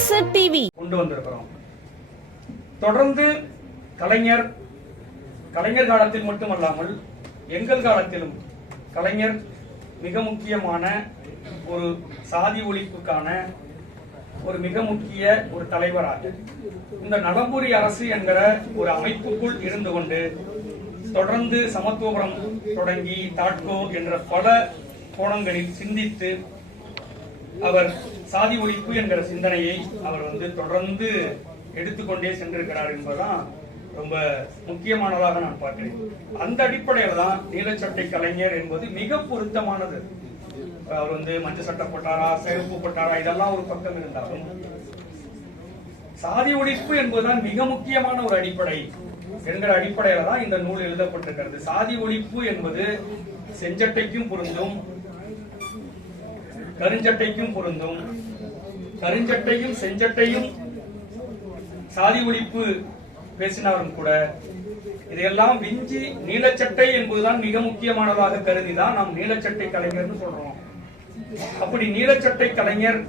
அரசு டிவி. கொண்டு வந்திருக்கிறோம். தொடர்ந்து கலைஞர் கலைஞர் காலத்தில் மட்டுமல்லாமல் எங்கள் காலத்திலும் கலைஞர் மிக முக்கியமான ஒரு சாதி ஒழிப்புக்கான ஒரு மிக முக்கிய ஒரு தலைவராக. இந்த நலம்புரி அரசு என்கிற ஒரு அமைப்புக்குள் இருந்து கொண்டு தொடர்ந்து சமத்துவபுரம் தொடங்கி தாட்கோ என்ற பல கோணங்களில் சிந்தித்து அவர் சாதி ஒழிப்பு என்கிற சிந்தனையை அவர் வந்து தொடர்ந்து எடுத்துக்கொண்டே சென்றிருக்கிறார் என்பதுதான் ரொம்ப முக்கியமானதாக நான் பார்க்கிறேன். அந்த அடிப்படையில தான் நீலச்சட்டை கலைஞர் என்பது மிக பொருத்தமானது. அவர் வந்து மஞ்சள் சட்டை போட்டாரா செருப்பு போட்டாரா இதெல்லாம் ஒரு பக்கம் இருந்தாலும் சாதி ஒழிப்பு என்பதுதான் மிக முக்கியமான ஒரு அடிப்படை என்கிற அடிப்படையில தான் இந்த நூல் எழுதப்பட்டிருக்கிறது. சாதி ஒழிப்பு என்பது செஞ்சட்டைக்கும் பொருந்தும் கருஞ்சட்டைக்கும் பொருந்தும். கருஞ்சட்டையும் செஞ்சட்டையும் சாதி ஒழிப்பு பேசினாரும் கூட இதையெல்லாம் விஞ்சி நீலச்சட்டை என்பதுதான் மிக முக்கியமானதாக கருதி தான் நாம் நீலச்சட்டை கலைஞர்னு சொல்றோம். அப்படி நீலச்சட்டை கலைஞர்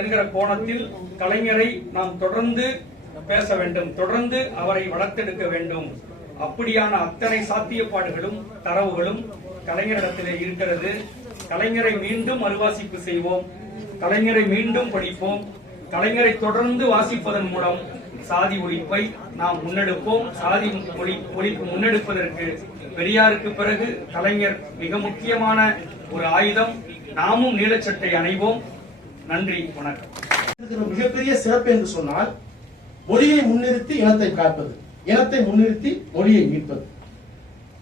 என்கிற கோணத்தில் கலைஞரை நாம் தொடர்ந்து பேச வேண்டும் தொடர்ந்து அவரை வளர்த்தெடுக்க வேண்டும். அப்படியான அத்தனை சாத்தியப்பாடுகளும் தரவுகளும் கலைஞரிடத்திலே இருக்கிறது. கலைஞரை மீண்டும் மறுவாசிப்பு செய்வோம். கலைஞரை மீண்டும் படிப்போம். கலைஞரை தொடர்ந்து வாசிப்பதன் மூலம் சாதி ஒழிப்பை நாம் முன்னெடுப்போம். சாதி ஒளி ஒழிப்பு முன்னெடுப்பதற்கு பெரியாருக்கு பிறகு கலைஞர் மிக முக்கியமான ஒரு ஆயுதம். நாமும் நீலச்சட்டை அணைவோம். நன்றி வணக்கம். மிகப்பெரிய சிறப்பு என்று சொன்னால் மொழியை முன்னிறுத்தி இனத்தை காப்பது. இனத்தை முன்னிறுத்தி மொழியை மீட்பது.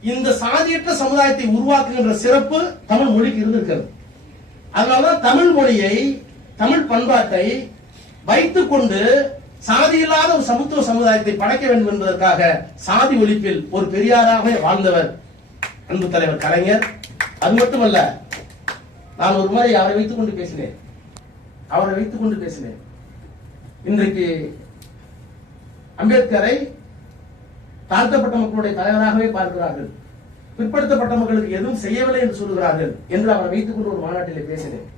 இந்த சாதியற்ற சமுதாயத்தை உருவாக்குகின்ற சிறப்பு தமிழ் மொழிக்கு இருந்திருக்கிறது. அதனாலதான் தமிழ் மொழியை தமிழ் பண்பாட்டை வைத்துக் கொண்டு சாதி இல்லாத ஒரு சமத்துவ சமுதாயத்தை படைக்க வேண்டும் என்பதற்காக சாதி ஒழிப்பில் ஒரு பெரியாராக வாழ்ந்தவர் அன்பு தலைவர் கலைஞர். அது மட்டுமல்ல நான் ஒரு முறை அவரை வைத்துக் கொண்டு பேசினேன். அவரை வைத்துக் கொண்டு பேசினேன். இன்றைக்கு அம்பேத்கரை தாழ்த்தப்பட்ட மக்களுடைய தலைவராகவே பார்க்கிறார்கள். பிற்படுத்தப்பட்ட மக்களுக்கு எதுவும் செய்யவில்லை என்று சொல்கிறார்கள் என்று அவரை வைத்துக் கொண்டு ஒரு மாநாட்டிலே பேசினேன்.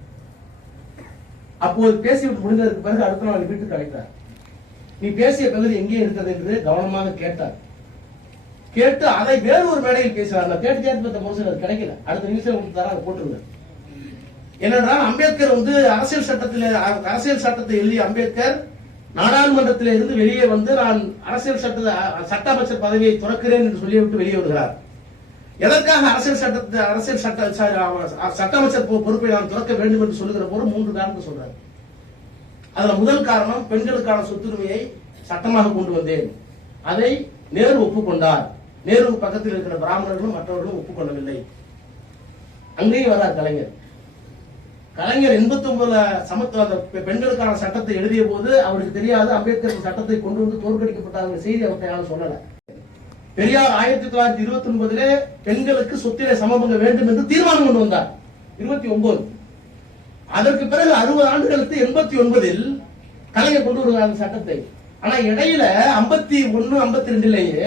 அப்போது பேசிவிட்டு முடிந்ததற்கு பிறகு அடுத்த நாள் வீட்டுக்கு அழைத்தார். நீ பேசிய பகுதி எங்கே இருக்கிறது என்று கவனமாக கேட்டார். கேட்டு அதை வேறு ஒரு மேடையில் பேசினார். நான் கேட்டு கேட்டு பார்த்த மோசம் அது கிடைக்கல. அடுத்த நிமிஷம் உங்களுக்கு தர அதை போட்டுருங்க. என்னென்றால் அம்பேத்கர் வந்து அரசியல் சட்டத்தில் அரசியல் சட்டத்தை எழுதிய அம்பேத்கர் நாடாளுமன்றத்தில் இருந்து வெளியே வந்து நான் அரசியல் சட்ட சட்ட அமைச்சர் பதவியை துறக்கிறேன் என்று சொல்லிவிட்டு வெளியே வருகிறார். எதற்காக அரசியல் சட்டத்தை அரசியல் சட்ட ச- சட்ட அமைச்சர் பொ- பொறுப்பை நான் துறக்க வேண்டும் என்று சொல்லுகிற போது மூன்று காரணம் சொல்றாரு. அதுல முதல் காரணம் பெண்களுக்கான சொத்துரிமையை சட்டமாக கொண்டு வந்தேன். அதை நேரு ஒப்புக்கொண்டார். நேரு பக்கத்தில் இருக்கிற பிராமணர்களும் மற்றவர்களும் ஒப்புக்கொள்ளவில்லை. அங்கேயும் வர்றார் கலைஞர். கலைஞர் எண்பத்தி ஒன்பதுல சமத்துவ அந்த பெண்களுக்கான சட்டத்தை எழுதிய போது அவருக்கு தெரியாது அம்பேத்கர் சட்டத்தை கொண்டு வந்து தோற்கடிக்கப்பட்டாங்க செய்தி அவர்கிட்ட யாரும் சொல்லல. பெரியார் ஆயிரத்தி தொள்ளாயிரத்தி இருபத்தி ஒன்பதுல பெண்களுக்கு சொத்திலே சமபங்க வேண்டும் என்று தீர்மானம் கொண்டு வந்தார். இருபத்தி ஒன்பது. அதற்கு பிறகு அறுபது ஆண்டுகளுக்கு எண்பத்தி ஒன்பதில் கலைஞர் கொண்டு வருகிறார் அந்த சட்டத்தை. ஆனா இடையில ஐம்பத்தி ஒன்னு ஐம்பத்தி ரெண்டுலேயே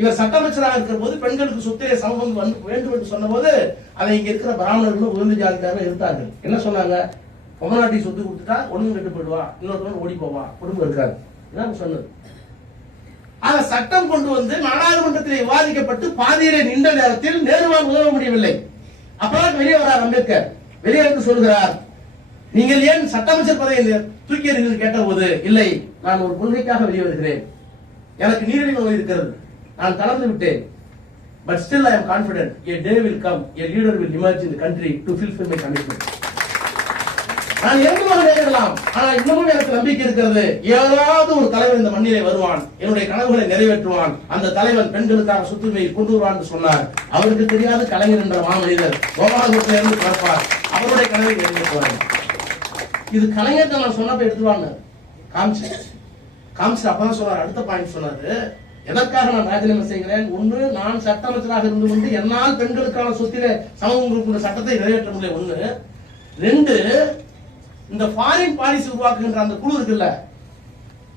இவர் சட்டமைச்சராக இருக்கிற போது பெண்களுக்கு சொத்திலே சமம் வந்து வேண்டும் என்று சொன்னபோது அதை இங்க இருக்கிற பிராமணர்களும் உயர்ந்த ஜாதிக்காரரும் இருந்தார்கள் என்ன சொன்னாங்க? பொம்மநாட்டி சொத்து கொடுத்துட்டா ஒண்ணும் கெட்டு போயிடுவா. இன்னொருத்தவன் ஓடி போவா குடும்பம் இருக்காது. இதான் சொன்னது. ஆக சட்டம் கொண்டு வந்து நாடாளுமன்றத்தில் விவாதிக்கப்பட்டு பாதியிலே நின்ற நேரத்தில் நேருவால் உதவ முடியவில்லை. அப்பதான் வெளியே வரார் அம்பேத்கர். வெளியே வந்து சொல்கிறார் நீங்கள் ஏன் சட்ட அமைச்சர் பதவியை தூக்கி கேட்ட கேட்டபோது இல்லை நான் ஒரு கொள்கைக்காக வெளியே வருகிறேன். எனக்கு நீரிழிவு நோய் இருக்கிறது. நான் தளர்ந்து விட்டேன். But still I am confident a day will come a leader will emerge in country to to fulfill my நான் எங்குமாக நேரிடலாம்? ஆனா இன்னமும் எனக்கு நம்பிக்கை இருக்கிறது. ஏதாவது ஒரு தலைவர் இந்த மண்ணிலே வருவான் என்னுடைய கனவுகளை நிறைவேற்றுவான். அந்த தலைவன் பெண்களுக்காக சுத்துமையை கொண்டு வருவான் சொன்னார். அவருக்கு தெரியாது கலைஞர் என்ற மாமனிதர். கோபாலபுரத்தில் இருந்து பிறப்பார். அவருடைய கனவை நிறைவேற்றுவார் இது கலைஞர் நான் சொன்னப்ப எடுத்துருவாங்க. காமிச்சு. காமிச்சு அப்பதான் சொன்னார். அடுத்த பாயிண்ட் சொன்னாரு. எதற்காக நான் ராஜினாமா செய்கிறேன்? ஒன்று நான் சட்ட அமைச்சராக இருந்து கொண்டு என்னால் பெண்களுக்கான சொத்தில சமூகங்களுக்கு சட்டத்தை நிறைவேற்ற முடியல. ஒன்று. ரெண்டு இந்த ஃபாரின் பாலிசி உருவாக்குகின்ற அந்த குழு இருக்குல்ல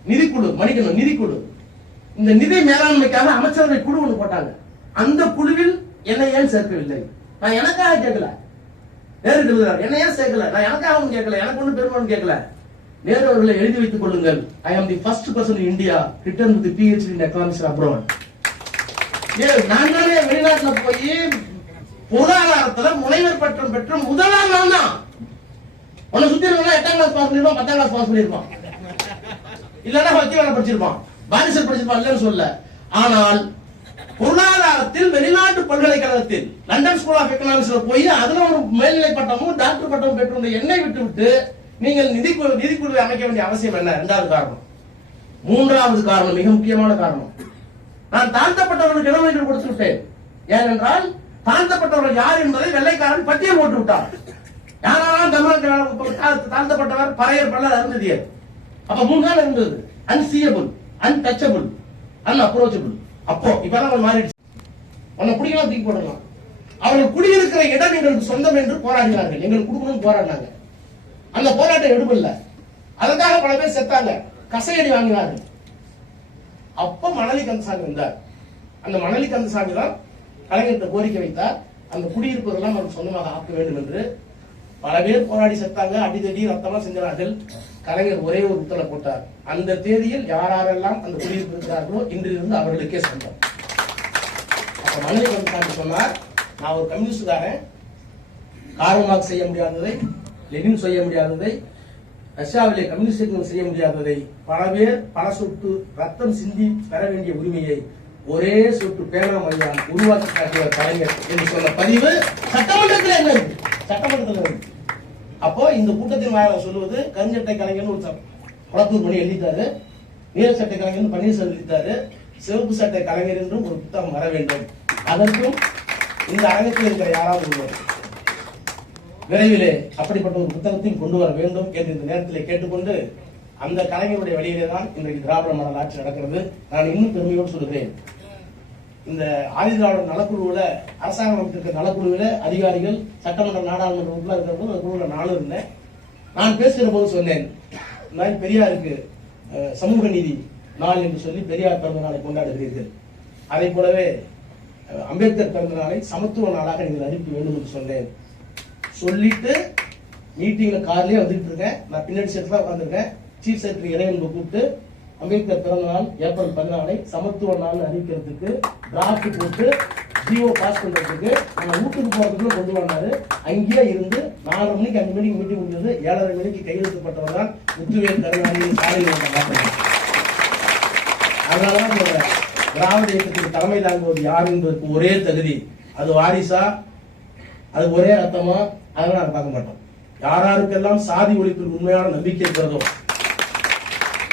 நிதிக்குழு மணிக்கணும் நிதிக்குழு. இந்த நிதி மேலாண்மைக்காக அமைச்சரவை குழு ஒன்று போட்டாங்க. அந்த குழுவில் என்னை ஏன் சேர்க்கவில்லை? நான் எனக்காக கேட்கல. நேரு எழுதுறாரு என்ன ஏன் சேர்க்கல? நான் எனக்காக ஒன்று கேட்கல எனக்கு ஒன்றும் பெருமை கேட்கல. நேரு அவர்களை எழுதி வைத்துக் கொள்ளுங்கள். I am the first person in India return with PhD in economics abroad நான் தானே வெளிநாட்டுல போய் பொருளாதாரத்துல முனைவர் பட்டம் பெற்ற முதலாம் நான் தான். உன்னை சுத்தி இருக்கவங்க எட்டாம் கிளாஸ் பாஸ் பண்ணிருப்பான் பத்தாம் கிளாஸ் பாஸ் பண்ணிருப்பான். இல்லன்னா வக்கீல் வேலை படிச்சிருப்பான். பாரிசர் படிச்சிருப்பான் இல்லைன்னு சொல்ல. ஆனால் பொருளாதாரத்தில் வெளிநாட்டு பல்கலைக்கழகத்தில் லண்டன் ஸ்கூல் ஆஃப் எக்கனாமிக்ஸ்ல போய் அதுல ஒரு மேல்நிலை பட்டமும் டாக்டர் பட்டமும் பெற்று என்னை விட்டு விட்டு நீங்கள் நிதிக்குழு நிதிக்குழுவை அமைக்க வேண்டிய அவசியம் என்ன? இரண்டாவது காரணம். மூன்றாவது காரணம் மிக முக்கியமான காரணம். நான் தாழ்த்தப்பட்டவர்களுக்கு இடஒதுக்கீடு கொடுத்து விட்டேன். ஏனென்றால் தாழ்த்தப்பட்டவர்கள் யார் என்பதை வெள்ளைக்காரன் பட்டியல் போட்டு விட்டார் யாராலும் தமிழக தாழ்த்தப்பட்டவர் பறையர் பல்லர் அருந்ததியர். அப்ப மூன்றாவது இருந்தது. அன்சியபிள் அன்டச்சபிள் அன்அப்ரோச்சபிள் அப்போ இப்பதான் மாறிடுச்சு. உன்னை குடிக்கலாம் தூக்கி போடலாம் அவர்கள் குடியிருக்கிற இடம் எங்களுக்கு சொந்தம் என்று போராடினார்கள். எங்களுக்கு கொடுக்கணும்னு போராடினாங்க. அந்த போராட்டம் எடுக்கல. அதற்காக பல பேர் செத்தாங்க. கசையடி வாங்கினார்கள் அப்ப மணலி கந்தசாமி வந்தார். அந்த மணலி கந்தசாமி தான் கலைஞர்கிட்ட கோரிக்கை வைத்தார். அந்த குடியிருப்புகள்லாம் நமக்கு சொந்தமாக ஆக்க வேண்டும் என்று பல பேர் போராடி செத்தாங்க. அடிதடி ரத்தமா செஞ்சார்கள். கலைஞர் ஒரே ஒரு உத்தரவு போட்டார். அந்த தேதியில் யாரெல்லாம் அந்த குடியிருப்பு இருக்கிறார்களோ இன்றிலிருந்து அவர்களுக்கே சொந்தம். அப்ப மணலி கந்தசாமி சொன்னார் நான் ஒரு கம்யூனிஸ்டுக்காரன். காரணமாக செய்ய முடியாததை லெனின் செய்ய முடியாததை ரஷ்யாவிலே கம்யூனிஸ்டுகள் செய்ய முடியாததை பல பேர் பல சொட்டு ரத்தம் சிந்தி பெற வேண்டிய உரிமையை ஒரே சொட்டு பேனா மையான் உருவாக்கி காட்டியவர் கலைஞர் என்று சொன்ன பதிவு சட்டமன்றத்தில் என்ன இருக்கு சட்டமன்றத்தில் இருக்கு அப்போ இந்த கூட்டத்தின் வாயிலாக சொல்லுவது கருஞ்சட்டை கலைஞர்னு ஒரு குளத்தூர் மணி எழுதிட்டாரு. நீல சட்டை கலைஞர் பன்னீர்செல்வம் எழுதிட்டாரு. சிவப்பு சட்டை கலைஞர் என்றும் ஒரு புத்தகம் வர வேண்டும். அதற்கும் இந்த அரங்கத்தில் இருக்கிற யாராவது ஒருவர் விரைவிலே அப்படிப்பட்ட ஒரு புத்தகத்தையும் கொண்டு வர வேண்டும் என்று இந்த நேரத்தில் கேட்டுக்கொண்டு அந்த கலைஞருடைய வழியிலே தான் இன்றைக்கு திராவிட மாடல் ஆட்சி நடக்கிறது. நான் இன்னும் பெருமையோடு சொல்கிறேன் இந்த ஆதிதிராவிடர் நலக்குழுவில் அரசாங்கம் இருக்கிற நலக்குழுவில் அதிகாரிகள் சட்டமன்ற நாடாளுமன்ற உறுப்பினர் இருக்கிற போது அந்த குழுவில் நானும் இருந்தேன். நான் பேசுகிற போது சொன்னேன் நான் மாதிரி பெரியாருக்கு சமூக நீதி நாள் என்று சொல்லி பெரியார் பிறந்த நாளை கொண்டாடுகிறீர்கள். அதை போலவே அம்பேத்கர் பிறந்த நாளை சமத்துவ நாளாக நீங்கள் அறிவிக்க வேண்டும் என்று சொன்னேன். சொல்லிட்டு மீட்டிங்ல கார்லயே வந்துட்டு இருக்கேன். நான் பின்னாடி செட்ல உட்காந்துருக்கேன் சீஃப் செக்ரட்டரி இறைவன்பு கூப்பிட்டு அம்பேத்கர் பிறந்த நாள் ஏப்ரல் பதினாலை சமத்துவ நாள் அறிவிக்கிறதுக்கு டிராஃப்ட் போட்டு ஜிஓ பாஸ் பண்றதுக்கு நம்ம வீட்டுக்கு போகிறதுக்கு கொண்டு வந்தாரு. அங்கேயே இருந்து நாலரை மணிக்கு அஞ்சு மணிக்கு மீட்டிங் முடிஞ்சது. ஏழரை மணிக்கு கையெழுத்துப்பட்டவர் தான் முத்துவேல் கருணாநிதி சாலையில் வந்த மாற்றம் அதனாலதான் சொல்றேன் திராவிட இயக்கத்துக்கு தலைமை தாங்குவது யார் என்பதற்கு ஒரே தகுதி. அது வாரிசா? அது ஒரே அர்த்தமா? அதெல்லாம் நாங்க பார்க்க மாட்டோம் யார் யாருக்கெல்லாம் சாதி ஒழிப்பில் உண்மையான நம்பிக்கை இருக்கிறதோ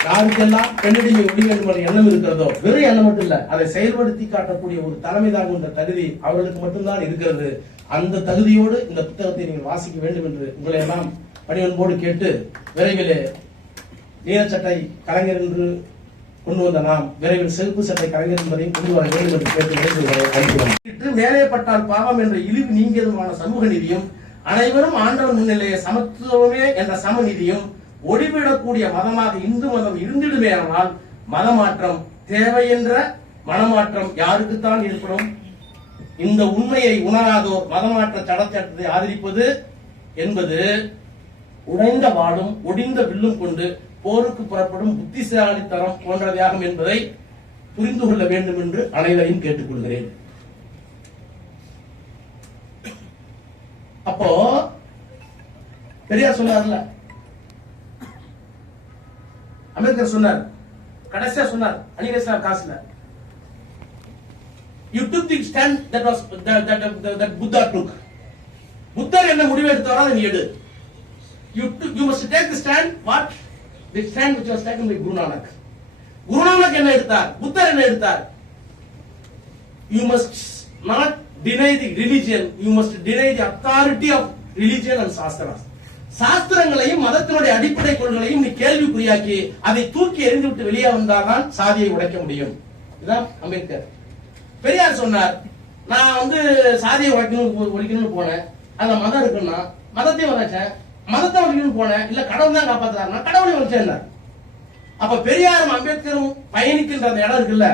யாருக்கெல்லாம் பெண்ணடிமை ஒழிய வேண்டும் என்ற எண்ணம் இருக்கிறதோ வெறும் எண்ணம் மட்டும் இல்ல அதை செயல்படுத்தி காட்டக்கூடிய ஒரு தலைமை தாங்குகின்ற தகுதி அவர்களுக்கு மட்டும்தான் இருக்கிறது அந்த தகுதியோடு இந்த புத்தகத்தை நீங்கள் வாசிக்க வேண்டும் என்று உங்களை எல்லாம் பணியன்போடு கேட்டு விரைவிலே நீலச்சட்டை கலைஞர் என்று கொண்டு வந்த நாம் விரைவில் செருப்பு சட்டை கலைஞர் என்பதையும் கொண்டு வர வேண்டும் என்று கேட்டு வேண்டுகிறேன். மேலே பட்டால் பாவம் என்ற இழிவு நீங்கியதுமான சமூக நீதியும் அனைவரும் ஆண்டவன் முன்னிலையை சமத்துவமே என்ற சமநிதியும் ஒளிவிடக்கூடிய மதமாக இந்து மதம் இருந்திடுமே ஆனால் மதமாற்றம் தேவை என்ற மனமாற்றம் யாருக்குத்தான் இருக்கிறோம் இந்த உண்மையை உணராதோர் மதமாற்ற சடச்சட்டத்தை ஆதரிப்பது என்பது உடைந்த வாடும் ஒடிந்த வில்லும் கொண்டு போருக்கு புறப்படும் புத்திசாலித்தனம் போன்றவையாகும் என்பதை புரிந்து கொள்ள வேண்டும் என்று அனைவரையும் கேட்டுக்கொள்கிறேன். அப்போ பெரியார் சொன்னார்ல. அம்பேத்கர் சொன்னார். கடைசியா சொன்னார் அலிகேஸ்வரர் காசுல. You took the stand that was that Buddha took புத்தர் என்ன முடிவு எடுத்தாரோ அதை நீ எடு. You do you must take the stand what the stand which was taken by Guru Nanak Guru Nanak Guru Nanak என்ன எடுத்தார்? புத்தர் என்ன எடுத்தார்? You must not deny the religion. You must deny the authority of religion and சாஸ்திரம் சாஸ்திரங்களையும் மதத்தினுடைய அடிப்படை கொள்கைகளையும் நீ கேள்விக்குறியாக்கி அதை தூக்கி எறிந்துவிட்டு வெளியே வந்தால்தான் சாதியை உடைக்க முடியும் இதுதான் அம்பேத்கர் பெரியார் சொன்னார் நான் வந்து சாதியை உடைக்கணும் ஒழிக்கணும்னு போனேன் அதுல மதம் இருக்குன்னா மதத்தையும் உடைச்சேன் மதத்தை ஒழிக்கணும்னு போனேன் இல்ல கடவுள் தான் காப்பாத்துறாருன்னா கடவுளையும் உடைச்சேன் அப்ப பெரியாரும் அம்பேத்கரும் பயணிக்கின்ற அந்த இடம் இருக்குல்ல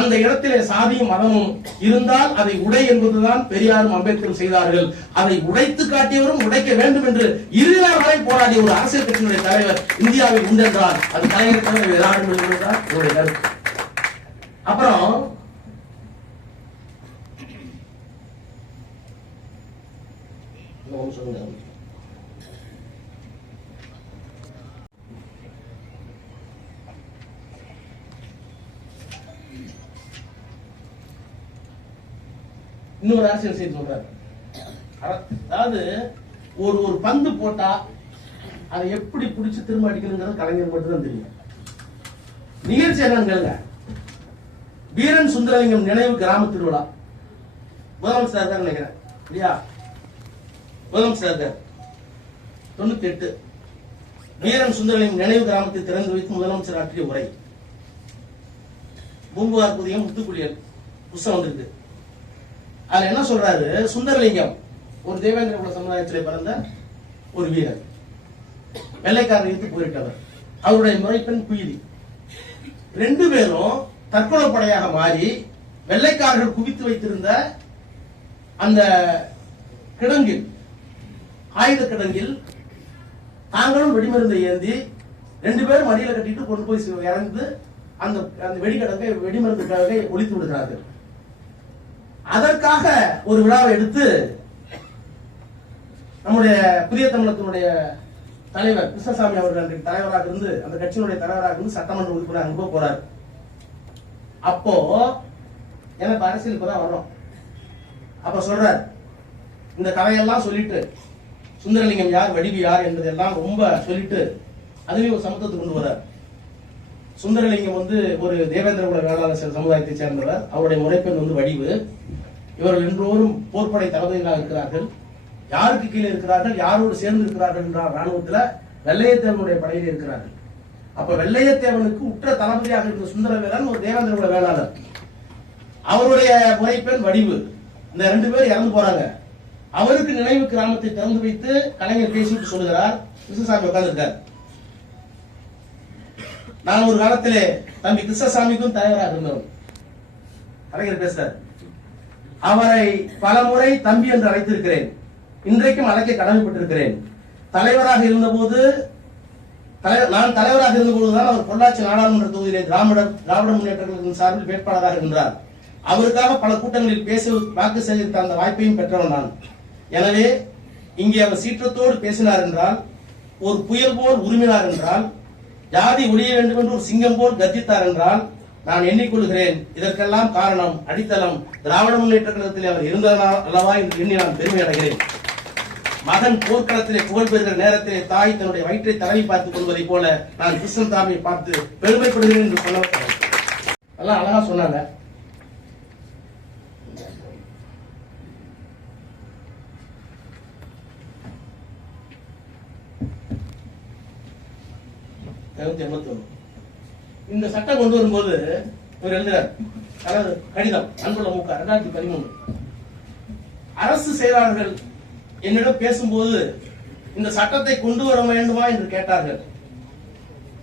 அந்த இடத்திலே சாதியும் மதமும் இருந்தால் அதை உடை என்பதுதான் பெரியாரும் அம்பேத்கரும் செய்தார்கள். அதை உடைத்து காட்டியவரும் உடைக்க வேண்டும் என்று இறுதி வரை போராடிய ஒரு அரசியல் கட்சியினுடைய தலைவர் இந்தியாவில் உண்டென்றால் அது கலைஞர் தலைவர் என்பதுதான் என்னுடைய கருத்து. அப்புறம் சொல்லுங்க இன்னொரு அரசியல் செய்தி சொல்றாரு. அதாவது ஒரு ஒரு பந்து போட்டா அதை எப்படி பிடிச்சு திரும்ப அடிக்கணுங்கிறது கலைஞர் மட்டும்தான் தெரியும். நிகழ்ச்சி என்னன்னு கேளுங்க. வீரன் சுந்தரலிங்கம் நினைவு கிராம திருவிழா. முதலமைச்சர் தான் நினைக்கிறேன் இல்லையா? முதலமைச்சர் தான் தொண்ணூத்தி எட்டு வீரன் சுந்தரலிங்கம் நினைவு கிராமத்தை திறந்து வைத்து முதலமைச்சர் ஆற்றிய உரை. பூம்புகார் புதியம் முத்துக்குளியல் புஸ்தகம் வந்திருக்கு. அதுல என்ன சொல்றாரு? சுந்தரலிங்கம் ஒரு தேவேந்திர குல சமுதாயத்திலே பிறந்த ஒரு வீரர். வெள்ளைக்காரர் இழுத்து போயிட்டவர் அவருடைய முறைப்பெண் குயிலி. ரெண்டு பேரும் தற்கொலை படையாக மாறி வெள்ளைக்காரர்கள் குவித்து வைத்திருந்த அந்த கிடங்கில் ஆயுத கிடங்கில் தாங்களும் வெடிமருந்தை ஏந்தி ரெண்டு பேரும் மடியில கட்டிட்டு கொண்டு போய் இறந்து அந்த அந்த வெடிக்கடங்கை வெடிமருந்து கிடங்கை ஒழித்து விடுகிறார்கள். அதற்காக ஒரு விழாவை எடுத்து நம்முடைய புதிய தமிழத்தினுடைய தலைவர் கிருஷ்ணசாமி அவர்கள் தலைவராக இருந்து அந்த கட்சியினுடைய தலைவராக இருந்து சட்டமன்ற உறுப்பினர் அனுப்ப போறார். அப்போ எனக்கு அரசியல் தான் வரணும். அப்ப சொல்றார் இந்த கதையெல்லாம் சொல்லிட்டு சுந்தரலிங்கம் யார் வடிவு யார் என்பதெல்லாம் ரொம்ப சொல்லிட்டு அதுவே ஒரு சமத்துவத்தை கொண்டு வர்றார். சுந்தரலிங்கம் வந்து ஒரு தேவேந்திர குல வேளாளர் சமுதாயத்தை சேர்ந்தவர். அவருடைய முறைப்பெண் வந்து வடிவு. இவர்கள் எல்லோரும் போர்ப்படை தளபதிகளாக இருக்கிறார்கள். யாருக்கு கீழே இருக்கிறார்கள்? யாரோடு சேர்ந்து இருக்கிறார்கள் என்றால் ராணுவத்துல வெள்ளையத்தேவனுடைய படையில் இருக்கிறார்கள். அப்ப வெள்ளையத்தேவனுக்கு உற்ற தளபதியாக இருந்த சுந்தரவேலன் ஒரு தேவேந்திரோட வேளாளர். அவருடைய முறைப்பெண் வடிவு. இந்த ரெண்டு பேர் இறந்து போறாங்க. அவருக்கு நினைவு கிராமத்தை திறந்து வைத்து கலைஞர் பேசிட்டு சொல்லுகிறார் கிருஷ்ணசாமி உட்கார்ந்துருக்கார். நான் ஒரு காலத்திலே தம்பி கிருஷ்ணசாமிக்கும் தலைவராக இருந்தவன். கலைஞர் பேசுறாரு. அவரை பலமுறை தம்பி என்று அழைத்திருக்கிறேன். இன்றைக்கும் அழைக்க கடமைப்பட்டிருக்கிறேன். தலைவராக இருந்தபோது தலைவர் நான் தலைவராக இருந்தபோதுதான் அவர் பொள்ளாச்சி நாடாளுமன்ற தொகுதியிலே திராவிடர் திராவிட முன்னேற்ற கழகத்தின் சார்பில் வேட்பாளராக இருந்தார் அவருக்காக பல கூட்டங்களில் பேச வாக்கு சேகரித்த அந்த வாய்ப்பையும் பெற்றவன் நான். எனவே இங்கே அவர் சீற்றத்தோடு பேசினார் என்றால் ஒரு புயல் போல் உரிமினார் என்றால் ஜாதி ஒழிய வேண்டும் என்று ஒரு சிங்கம் போல் கர்ஜித்தார் என்றால் நான் எண்ணிக்கொள்கிறேன். இதற்கெல்லாம் காரணம் அடித்தளம். திராவிட முன்னேற்ற கழகத்தில் அவர் இருந்ததனால் அல்லவா என்று எண்ணி நான் பெருமை அடைகிறேன். மகன் போர்க்களத்திலே புகழ் பெறுகிற நேரத்திலே தாய் தன்னுடைய வயிற்றை தலைமை பார்த்துக் கொள்வதைப் போல நான் கிருஷ்ணன் தாமியை பார்த்து பெருமைப்படுகிறேன் என்று சொல்ல நல்லா அழகா சொன்னாங்க. எண்பத்தி ஒன்று இந்த சட்டம் கொண்டு வரும்போது இவர் எழுதுறார். அதாவது கடிதம் அன்புள்ள மூக்கா ரெண்டாயிரத்தி பதிமூணு. அரசு செயலாளர்கள் என்னிடம் பேசும்போது இந்த சட்டத்தை கொண்டு வர வேண்டுமா என்று கேட்டார்கள்.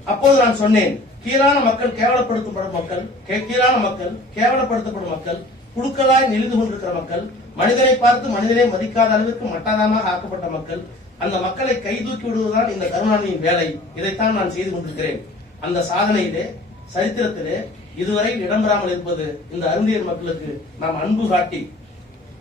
அப்போது நான் சொன்னேன் கீழான மக்கள் கேவலப்படுத்தப்படும் மக்கள் கே- கீழான மக்கள் கேவலப்படுத்தப்படும் மக்கள் குழுக்களாய் நெளிந்து கொண்டிருக்கிற மக்கள் மனிதனை பார்த்து மனிதனை மதிக்காத அளவிற்கு மட்டதானமாக ஆக்கப்பட்ட மக்கள் அந்த மக்களை கைதூக்கி விடுவதுதான் இந்த கருணாநிதியின் வேலை. இதைத்தான் நான் செய்து கொண்டிருக்கிறேன். அந்த சாதனையிலே சரித்திரத்திலே இதுவரை இடம்பெறாமல் இருப்பது இந்த அருந்தியர் மக்களுக்கு நாம் அன்பு காட்டி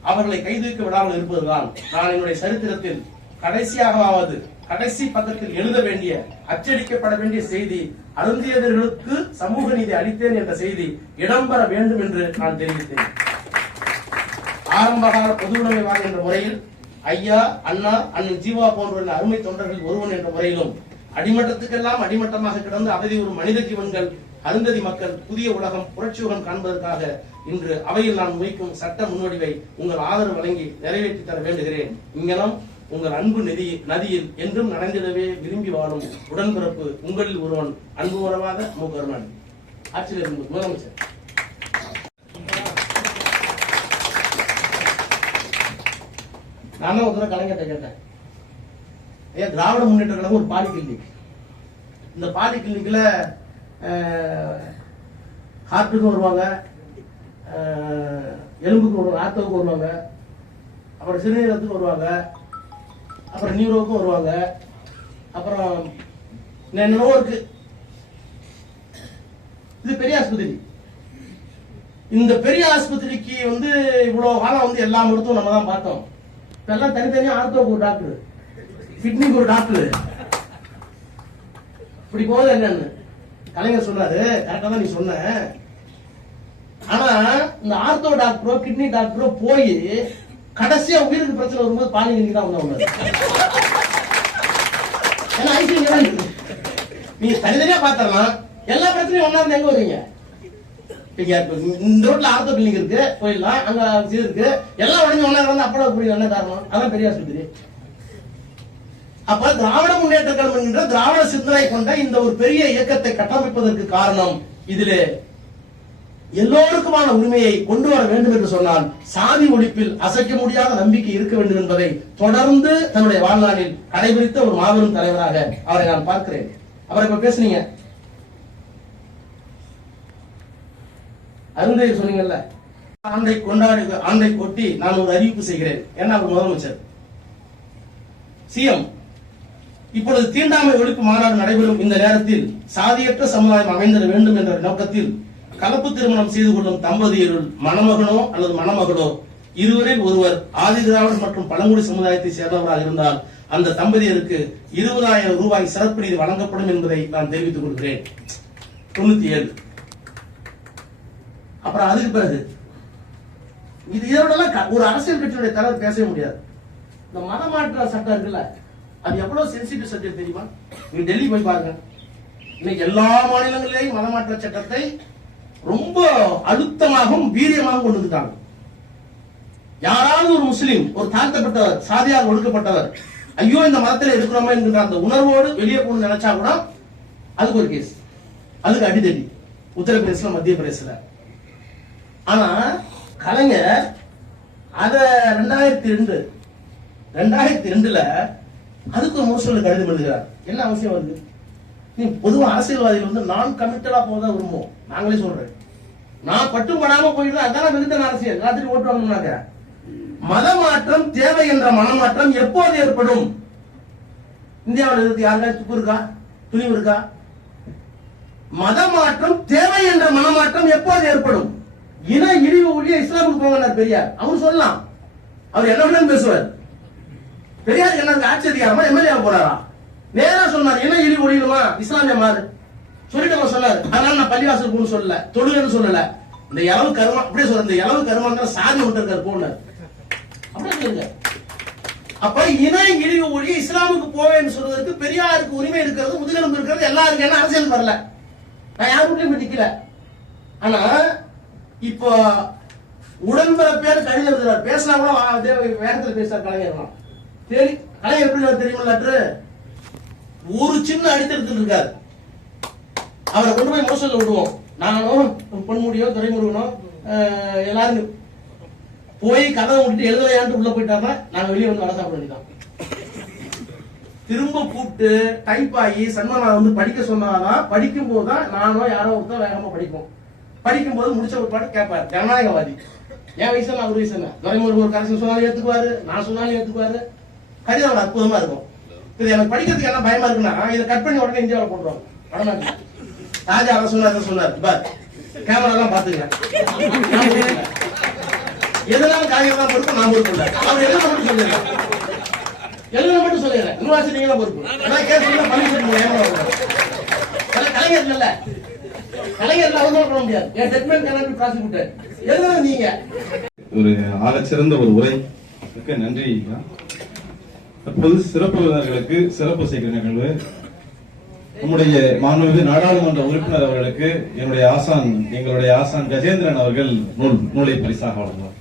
அவர்களை கைதூக்க விடாமல் இருப்பதுதான் நான் என்னுடைய சரித்திரத்தில் கடைசியாகவாவது கடைசி பக்கத்தில் எழுத வேண்டிய அச்சடிக்கப்பட வேண்டிய செய்தி அருந்தியர்களுக்கு சமூக நீதி அளித்தேன் என்ற செய்தி இடம்பெற வேண்டும் என்று நான் தெரிவித்தேன். ஆரம்பகால பொது உடைமைவாதி என்ற முறையில் ஐயா அண்ணா அண்ணன் ஜீவா போன்ற அருமை தொண்டர்கள் ஒருவன் என்ற முறையிலும் அடிமட்டத்துக்கெல்லாம் அடிமட்டமாக கிடந்து அவதி ஒரு மனித ஜீவன்கள் அருந்ததி மக்கள் புதிய உலகம் புரட்சியுகம் காண்பதற்காக இன்று அவையில் நான் முயக்கும் சட்ட முன்வடிவை உங்கள் ஆதரவு வழங்கி நிறைவேற்றி தர வேண்டுகிறேன். இங்கனம் உங்கள் அன்பு நெறி நதியில் என்றும் நனைந்திடவே விரும்பி வாழும் உடன்பிறப்பு உங்களில் ஒருவன் அன்பு உறவாத மு. கருணாநிதி ஆட்சியில் இருக்கும் முதலமைச்சர். நானும் ஒரு தடவை கலைஞர்கிட்ட கேட்டேன். ஏன் திராவிட முன்னேற்ற கழகம் ஒரு பாலி கிளினிக் இந்த பாலி கிளினிக்ல ஹார்ட்டுக்கும் வருவாங்க எலும்புக்கும் எலும்புக்கு வருவாங்க ஆர்த்தோவுக்கு வருவாங்க அப்புறம் சிறுநீரகத்துக்கு வருவாங்க அப்புறம் நியூரோவுக்கும் வருவாங்க அப்புறம் என்னென்னவோ இருக்கு. இது பெரிய ஆஸ்பத்திரி. இந்த பெரிய ஆஸ்பத்திரிக்கு வந்து இவ்வளோ காலம் வந்து எல்லா மருத்துவம் நம்ம தான் பார்த்தோம். இப்போ எல்லாம் தனித்தனியாக ஆர்த்தோக்கு ஒரு டாக்டர். கிட்னிக்கு ஒரு டாக்டர். இப்படி போகுது என்னன்னு. கலைஞர் சொன்னாரு கரெக்டா தான் நீ சொன்ன. ஆனா இந்த ஆர்த்தோ டாக்டரோ கிட்னி டாக்டரோ போய் கடைசியா உயிருக்கு பிரச்சனை வரும்போது பாலிங்க தான் வந்தவங்க. ஏன்னா ஐசியூ தான் நீ தனித்தனியா பாத்திரலாம். எல்லா பிரச்சனையும் ஒன்னா இருந்து எங்க வருவீங்க? இந்த ரோட்ல ஆர்த்தோ கிளினிக் இருக்கு போயிடலாம். அங்க இது இருக்கு. எல்லாம் உடனே ஒன்னா இருந்தா அப்படம் புரியுது என்ன காரணம்? அதான் பெரிய ஆஸ்பத்திரி அப்ப திராவிட முன்னேற்ற கழகம் என்கின்ற திராவிட சிந்தனை கொண்ட இந்த ஒரு பெரிய இயக்கத்தை கட்டமைப்பதற்கு காரணம் இதிலே எல்லோருக்குமான உரிமையை கொண்டு வர வேண்டும் என்று சொன்னால் சாதி ஒழிப்பில் அசைக்க முடியாத நம்பிக்கை இருக்க வேண்டும் என்பதை தொடர்ந்து தன்னுடைய வாழ்நாளில் கடைபிடித்த ஒரு மாபெரும் தலைவராக அவரை நான் பார்க்கிறேன். அவரை இப்ப பேசுனீங்க. அருந்தை சொன்னீங்கல்ல ஆண்டை கொண்டாடி ஆண்டை கொட்டி நான் ஒரு அறிவிப்பு செய்கிறேன். ஏன்னா அவர் முதலமைச்சர்? சிஎம் இப்பொழுது தீண்டாமை ஒழிப்பு மாநாடு நடைபெறும் இந்த நேரத்தில் சாதியற்ற சமுதாயம் அமைந்திட வேண்டும் என்ற நோக்கத்தில் கலப்பு திருமணம் செய்து கொள்ளும் தம்பதியருள் மணமகனோ அல்லது மணமகளோ இருவரில் ஒருவர் ஆதி திராவிடர் மற்றும் பழங்குடி சமுதாயத்தை சேர்ந்தவராக இருந்தால் அந்த தம்பதியருக்கு இருபதாயிரம் ரூபாய் சிறப்பு நிதி வழங்கப்படும் என்பதை நான் தெரிவித்துக் கொள்கிறேன். தொண்ணூத்தி ஏழு. அப்புறம் அதுக்கு பிறகு இது இதோட ஒரு அரசியல் கட்சியுடைய தலைவர் பேசவே முடியாது. இந்த மதமாற்ற சட்டம் இருக்குல்ல? அது எவ்வளவு சென்சிட்டிவ் சப்ஜெக்ட் தெரியுமா? நீங்க டெல்லி போய் பாருங்க. இன்னைக்கு எல்லா மாநிலங்களிலேயும் மதமாற்ற சட்டத்தை ரொம்ப அழுத்தமாகவும் வீரியமாகவும் கொண்டு வந்துட்டாங்க. யாராவது ஒரு முஸ்லீம் ஒரு தாழ்த்தப்பட்டவர் சாதியார் ஒடுக்கப்பட்டவர் ஐயோ இந்த மதத்துல இருக்கிறோமே என்கின்ற அந்த உணர்வோடு வெளியே போகணும்னு நினைச்சா கூட அதுக்கு ஒரு கேஸ் அதுக்கு அடிதடி. உத்தரப்பிரதேசல மத்திய பிரதேசல ஆனா கலைஞர் அத ரெண்டாயிரத்தி ரெண்டு ரெண்டாயிரத்தி ரெண்டுல அதுக்கு ஒரு முரசொல்லு பண்ணுகிறார் என்ன அவசியம் வருது நீ பொதுவா அரசியல்வாதிகள் வந்து நான் போக தான் விரும்புவோம். நாங்களே சொல்றேன். நான் பட்டும் படாம போயிடுறேன் அதான் விருத்தன அரசியல்? எல்லாத்தையும் ஓட்டு வாங்கணும்னாக்க மதமாற்றம் தேவை என்ற மனமாற்றம் எப்போது ஏற்படும்? இந்தியாவில் இருந்து யாருக்கா துப்பு இருக்கா? துணிவு இருக்கா? மதமாற்றம் தேவை என்ற மனமாற்றம் எப்போது ஏற்படும்? இன இழிவு ஒழிய இஸ்லாமுக்கு போவார் பெரியார். அவர் சொல்லலாம். அவர் என்ன வேணாலும் பேசுவார். பெரியார் என்ன ஆட்சி அதிகாரமா எம்எல்ஏ போனாரா நேரா சொன்னார். என்ன இழிவு ஒழியணுமா இஸ்லாமிய மாறு. சொல்லிட்டு அவர் சொன்னார். அதனால நான் பள்ளிவாசல் போகணும்னு சொல்லல. தொழுகன்னு சொல்லல. இந்த இளவு கருமா அப்படியே சொல்ற இந்த இளவு கருமாங்கிற சாதி விட்டு இருக்காரு போனார். அப்படியே சொல்லுங்க. அப்ப இன இழிவு ஒழிய இஸ்லாமுக்கு போவேன்னு சொல்றதுக்கு பெரியாருக்கு உரிமை இருக்கிறது முதுகெலும்பு இருக்கிறது எல்லாருக்கும் என்ன அரசியல் வரல. நான் யார் வீட்லயும் நிக்கல. ஆனா இப்போ உடன்பிறப்பேர் பேர் எழுதுறார். பேசினா கூட வேகத்துல பேசுற கலைஞர்லாம் சரி கலை எப்படி தெரியுமா லெட்ரு ஒரு சின்ன அடித்தடுத்து இருக்காரு. அவரை கொண்டு போய் மோசல்ல விடுவோம். நானும் பொன்முடியோ துறைமுருகனோ எல்லாரும் போய் கதவை விட்டுட்டு எழுதலையான்ட்டு உள்ள போயிட்டாருன்னா நாங்க வெளியே வந்து வர சாப்பிட வேண்டியதான் திரும்ப கூப்பிட்டு டைப் ஆகி சன்மனா வந்து படிக்க சொன்னாதான் படிக்கும் போது தான் நானோ யாரோ ஒருத்தர் வேகமா படிப்போம். படிக்கும் போது முடிச்ச ஒரு பாட்டு கேட்பாரு ஜனநாயகவாதி. என் வயசுல நான் ஒரு வயசு என்ன? துறைமுருகன் ஒரு கரெக்ஷன் சொன்னாலும் ஏத்துக்குவாரு நான் சொன்னாலும் ஏத்துக்குவாரு. கடிதம் ஒரு அற்புதமா இருக்கும். இது எனக்கு படிக்கிறதுக்கு என்ன பயமா இருக்குன்னா இதை கட் பண்ணி உடனே இந்தியாவில் போட்டுருவாங்க. ராஜா அதை சொன்னார் அதை சொன்னார். பார் கேமரா எல்லாம் பாத்துக்கிறேன் பொறுப்பு. எதனால காய்கறி தான் பொறுப்பு நான் பொறுப்பு இல்லை அவர் எழுத மட்டும் சொல்லிடுறேன் எல்லாம் மட்டும் சொல்லிடுறேன் யூனிவர்சிட்டி நீங்க தான் பொறுப்பு. நான் கேஸ் பண்ணா பனிஷ்மெண்ட் ஏமா கலைஞர் இல்ல. கலைஞர் அவங்க பண்ண முடியாது. என் டெட்மெண்ட் கனெக்ட் ப்ராசிக்யூட்டர் எழுதுறது நீங்க? ஒரு ஆகச்சிறந்த ஒரு உரை. நன்றி தற்போது சிறப்பு விருந்தினர்களுக்கு சிறப்பு செய்கிற நிகழ்வு. நம்முடைய மாண்புமிகு நாடாளுமன்ற உறுப்பினர் அவர்களுக்கு என்னுடைய ஆசான் எங்களுடைய ஆசான் கஜேந்திரன் அவர்கள் நூல் நூலை பரிசாக வழங்குவார்.